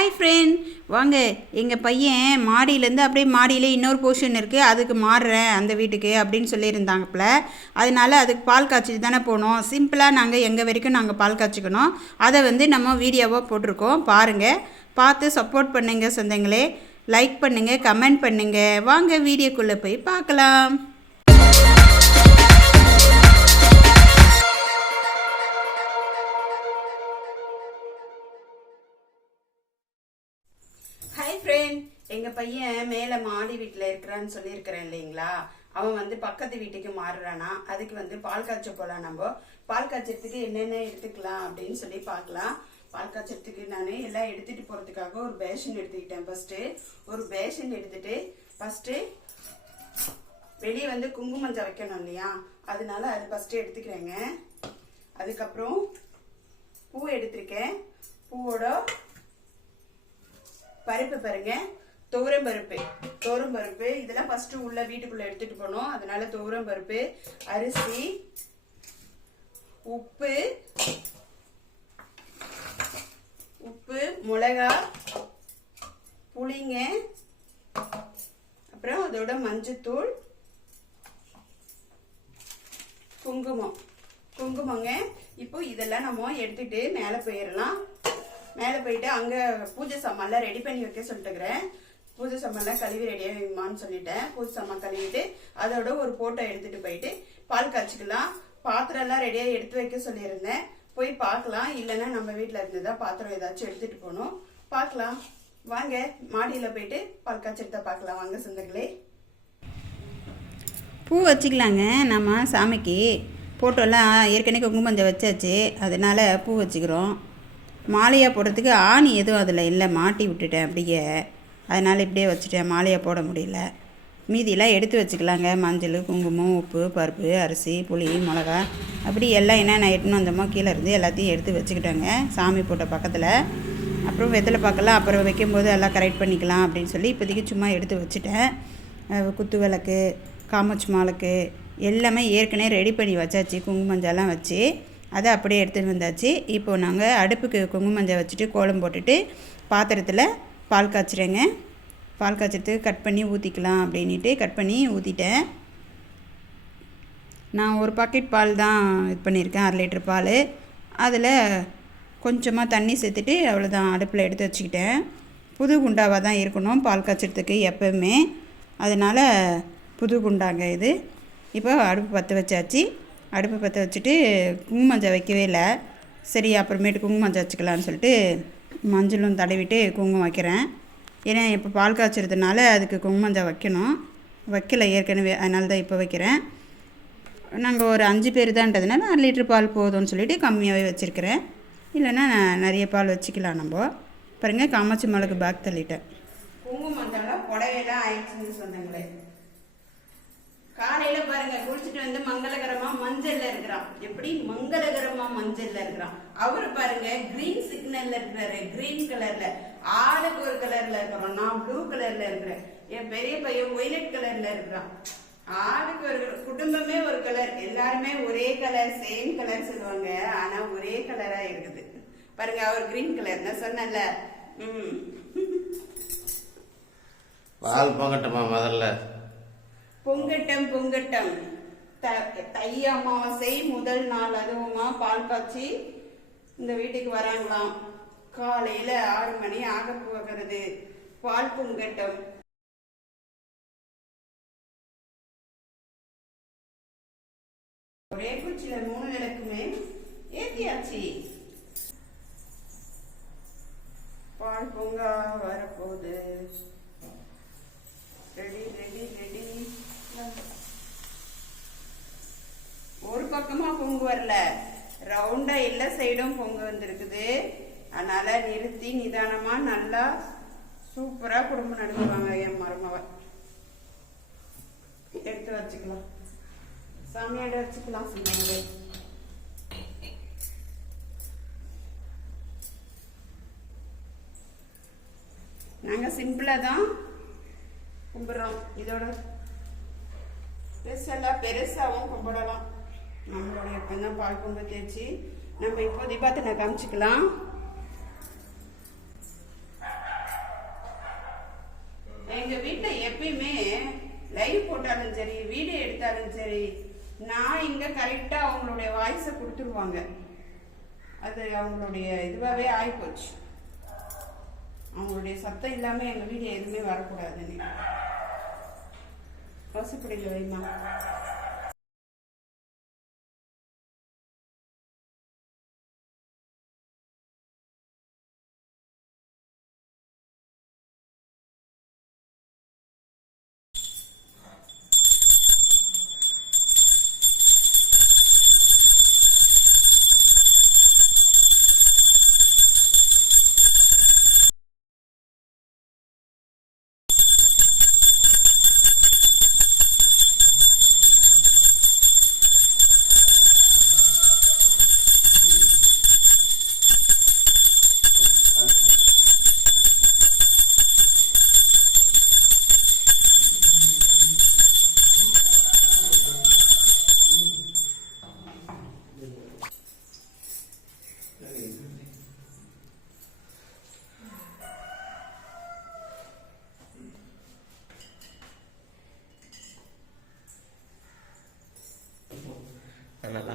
Hi friend வாங்க எங்கள் பையன் மாடியிலேருந்து அப்படியே மாடியில் இன்னொரு போர்ஷன் இருக்குது அதுக்கு மாறுறேன் அந்த வீட்டுக்கு அப்படின்னு சொல்லியிருந்தாங்கப்பல. அதனால அதுக்கு பால் காய்ச்சிட்டு தானே போனோம். சிம்பிளாக நாங்கள் எங்கள் வரைக்கும் நாங்கள் பால் காய்ச்சிக்கணும். அதை வந்து நம்ம வீடியோவாக போட்டிருக்கோம். பாருங்கள் பார்த்து சப்போர்ட் பண்ணுங்கள் சொந்தங்களே. லைக் பண்ணுங்கள் கமெண்ட் பண்ணுங்கள் வாங்க வீடியோக்குள்ளே போய் பார்க்கலாம். ஃப்ரெண்ட் எங்கள் பையன் மேலே மாடி வீட்டில் இருக்கிறான்னு சொல்லியிருக்கிறேன் இல்லைங்களா? அவன் வந்து பக்கத்து வீட்டுக்கு மாறுறானா? அதுக்கு வந்து பால் காய்ச்ச போகலாம் நம்ம. பால் காய்ச்சறதுக்கு என்னென்ன எடுத்துக்கலாம் அப்படின்னு சொல்லி பார்க்கலாம். பால் காய்ச்சறதுக்கு நான் எல்லாம் எடுத்துட்டு போகிறதுக்காக ஒரு பேஷன் எடுத்துக்கிட்டேன் ஃபஸ்ட்டு ஒரு பேஷன் எடுத்துட்டு ஃபஸ்ட்டு வெளியே வந்து குங்குமஞ்ச வைக்கணும் இல்லையா? அதனால அது ஃபஸ்ட்டு எடுத்துக்கிறேங்க. அதுக்கப்புறம் பூ எடுத்திருக்கேன். பூவோட பருப்பு பாருங்க. துவரம் பருப்பு. துவரம் பருப்பு. இதெல்லாம் ஃபர்ஸ்ட் உள்ள வீட்டுக்குள்ள எடுத்துட்டு போனோம் அதனால துவரம் பருப்பு அரிசி உப்பு உப்பு மிளகா புளிங்க அப்புறம் அதோட மஞ்சத்தூள் குங்குமம். குங்குமங்க. இப்போ இதெல்லாம் நம்ம எடுத்துட்டு மேலே போயிடலாம் மேலே போயிட்டு அங்கே பூஜை சாமான்லாம் ரெடி பண்ணி வைக்க சொல்லிட்டுக்கிறேன் பூஜை சாமான்லாம் கழுவி ரெடியாகுமான்னு சொல்லிட்டேன். பூஜை சாமான் கழுவிட்டு அதோட ஒரு ஃபோட்டோ எடுத்துட்டு போயிட்டு பால் காய்ச்சிக்கலாம். பாத்திரம்லாம் ரெடியாக எடுத்து வைக்க சொல்லியிருந்தேன். போய் பார்க்கலாம். இல்லைன்னா நம்ம வீட்டில் இருந்ததா பாத்திரம் ஏதாச்சும் எடுத்துட்டு போகணும். பார்க்கலாம். வாங்க மாடியில் போயிட்டு பால் காய்ச்செடுத்தா பார்க்கலாம். வாங்க சொந்தங்களே. பூ வச்சுக்கலாங்க. நம்ம சாமிக்கு போட்டோலாம் ஏற்கனவே குங்குமஞ்சை வச்சாச்சு. அதனால் பூ வச்சுக்கிறோம். மாலையாக போடுறதுக்கு ஆணி எதுவும் அதில் இல்லை. மாட்டி விட்டுட்டேன் அப்படியே. அதனால் இப்படியே வச்சுட்டேன். மாலையாக போட முடியல. மீதியெல்லாம் எடுத்து வச்சுக்கலாங்க. மஞ்சள் குங்குமம் உப்பு பருப்பு அரிசி புளி மிளகா. அப்படி எல்லாம் என்னென்ன எட்டுன்னு வந்தோமோ கீழே இருந்து எல்லாத்தையும் எடுத்து வச்சுக்கிட்டேங்க. சாமி போட்ட பக்கத்தில். அப்புறம் வெத்தலை பார்க்கலாம் அப்புறம் வைக்கும்போது எல்லாம் கரெக்ட் பண்ணிக்கலாம் அப்படின்னு சொல்லி இப்போதைக்கு சும்மா எடுத்து வச்சுட்டேன். குத்து விளக்கு காமச்சு மாலுக்கு எல்லாமே ஏற்கனவே ரெடி பண்ணி வச்சாச்சு. குங்குமஞ்செல்லாம் வச்சு. அதை அப்படியே எடுத்துகிட்டு வந்தாச்சு. இப்போ நாங்கள் அடுப்புக்கு குங்குமஞ்சள் வச்சுட்டு கோலம் போட்டுட்டு பாத்திரத்தில் பால் காய்ச்சிறேங்க. பால் காய்ச்சறதுக்கு கட் பண்ணி ஊற்றிக்கலாம் அப்படின்ட்டு கட் பண்ணி ஊற்றிட்டேன் நான் ஒரு பாக்கெட் பால் தான் இது பண்ணியிருக்கேன். அரை லிட்டர் பால். அதில் கொஞ்சமாக தண்ணி சேர்த்துட்டு அவ்வளோதான் அடுப்பில் எடுத்து வச்சுக்கிட்டேன். புது குண்டாவாக தான் இருக்கணும் பால் காய்ச்சறதுக்கு எப்போவுமே. அதனால் புது குண்டாங்க இது. இப்போ அடுப்பு பற்ற வச்சாச்சு. அடுப்பு பற்ற வச்சுட்டு குங்குமஞ்சள் வைக்கவே இல்லை. சரி அப்புறமேட்டு குங்குமஞ்சள் வச்சுக்கலான்னு சொல்லிட்டு மஞ்சளும் தடவிட்டு குங்குமம் வைக்கிறேன். ஏன்னா இப்போ பால் காய்ச்சறதுனால அதுக்கு குங்குமஞ்சள் வைக்கணும். வைக்கல ஏற்கனவே அதனால தான் இப்போ வைக்கிறேன். நாங்கள் ஒரு அஞ்சு பேர் தான்றதுனால அரை லிட்டர் பால் போதும்னு சொல்லிட்டு கம்மியாகவே வச்சுருக்கிறேன். இல்லைன்னா நான் நிறைய பால் வச்சுக்கலாம் நம்ம. பாருங்க காமாட்சி மலைக்கு பேக் தள்ளிட்டேன். குங்குமந்தால புடவையெல்லாம் ஆயிடுச்சுன்னு சொன்னாங்களே. காலையில பாருங்க குளிச்சுட்டு வந்து மங்களகரமா மஞ்சள்ல இருக்கிறான். எப்படி? மங்களகரமா மஞ்சள்ல இருக்கிறான். அவரு பாருங்க கிரீன் சிக்னல்ல இருக்கிறாரு. கிரீன் கலர்ல ஆளுக்கு ஒரு கலர்ல இருக்கிறோம் நான் ப்ளூ கலர்ல இருக்கிறேன். என் பெரிய பையன் ஒயிலட் கலர்ல இருக்கிறான். ஆளுக்கு ஒரு குடும்பமே ஒரு கலர் எல்லாருமே ஒரே கலர் சேம் கலர் சொல்லுவாங்க. ஆனா ஒரே கலரா இருக்குது. பாருங்க அவர் கிரீன் கலர் நான் சொன்னேன்ல. உம் பால் பங்கட்டமா முதல்ல? பொங்கட்டம் பொங்கட்டம். த- தை அமாவாசை முதல் நாள் அதுவுமா? பால் காய்ச்சி இந்த வீட்டுக்கு வராங்களாம். காலையில ஆறு மணி ஆக போகிறது. பால் பொங்கட்டம். ஒரே குச்சியில மூணு விளக்குமே ஏத்தியாச்சு? பால் பொங்க வரப்போகுது. ரெடி ரெடி ரெடி ஒரு பக்கமா பொங்கு வரல. ரவுண்டா எல்லா சைடும் பொங்கு வந்திருக்குது. அதனால நிறுத்தி நிதானமா நல்லா சூப்பரா குடும்பம் நடத்துவாங்க என் மருமவ எடுத்து வச்சுக்கலாம். சாமியாட வச்சுக்கலாம் சொன்னாங்க நாங்க சிம்பிளா தான் கும்பிடுறோம். இதோட பெருசெல்லாம் பெருசாகவும் கும்பிடலாம் நம்மளுடைய எப்பதான் பால் கொண்டு தேய்ச்சி நம்ம இப்போ தீபாத்தனை காமிச்சிக்கலாம் எங்க வீட்டில் எப்பயுமே லைவ் போட்டாலும் சரி வீடியோ எடுத்தாலும் சரி நான் இங்கே கரெக்டாக அவங்களுடைய வாய்ஸை கொடுத்துருவாங்க அது அவங்களுடைய இதுவாகவே ஆகிப்போச்சு அவங்களுடைய சத்தம் இல்லாமல் எங்கள் வீடியோ எதுவுமே வரக்கூடாதுன்னு Passa por ele aí, Marcos.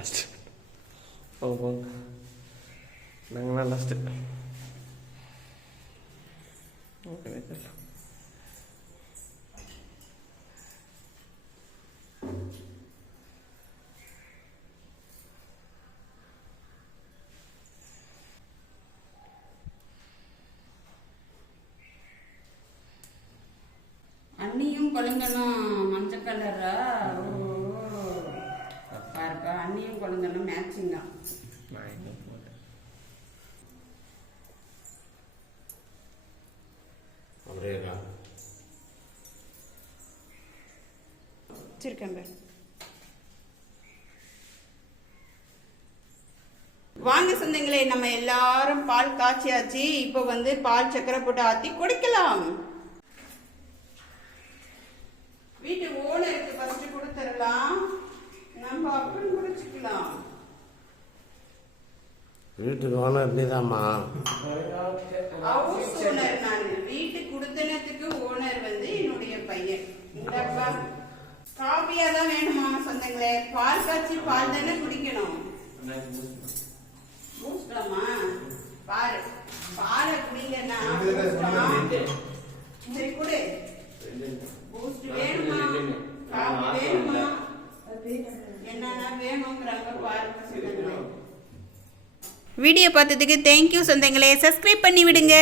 Last போங்க போங்க நாங்கள் லாஸ்ட்டு ஓகே அண்ணியும் குழந்தனும் மஞ்சள் கலரா அண்ணியும் குழந்தனும் மேட்சிங் தான். வச்சிருக்கேன் பாரு. வாங்க சொந்தங்களே நம்ம எல்லாரும் பால் காய்ச்சியாச்சு இப்போ வந்து பால் சக்கரை போட்டு ஆத்தி குடிக்கலாம். வீட்டு ஓனருக்கு ஃபர்ஸ்ட் கொடுத்துடலாம் நம்ம அப்புறம் குடிச்சுக்கலாம் வீட்டுக்கு ஓனர் ஹவுஸ் ஓனர் நான். வீட்டு குடுத்தனத்துக்கு ஓனர் வந்து என்னுடைய பையன். இந்தாப்பா காபியா தான் வேணுமா சொந்தங்களே பால் காய்ச்சி பால் தானே குடிக்கணும். பூஸ்டாமா பாரு. பாலை குடிங்கன்னா சரி குடு. பூஸ்ட் வேணுமா? காபி வேணுமா? என்னன்னா வேணுங்கிறாங்க பாருங்க வீடியோ பார்த்ததுக்கு தேங்க்யூ சொந்தங்களே. சப்ஸ்கிரைப் பண்ணி விடுங்க.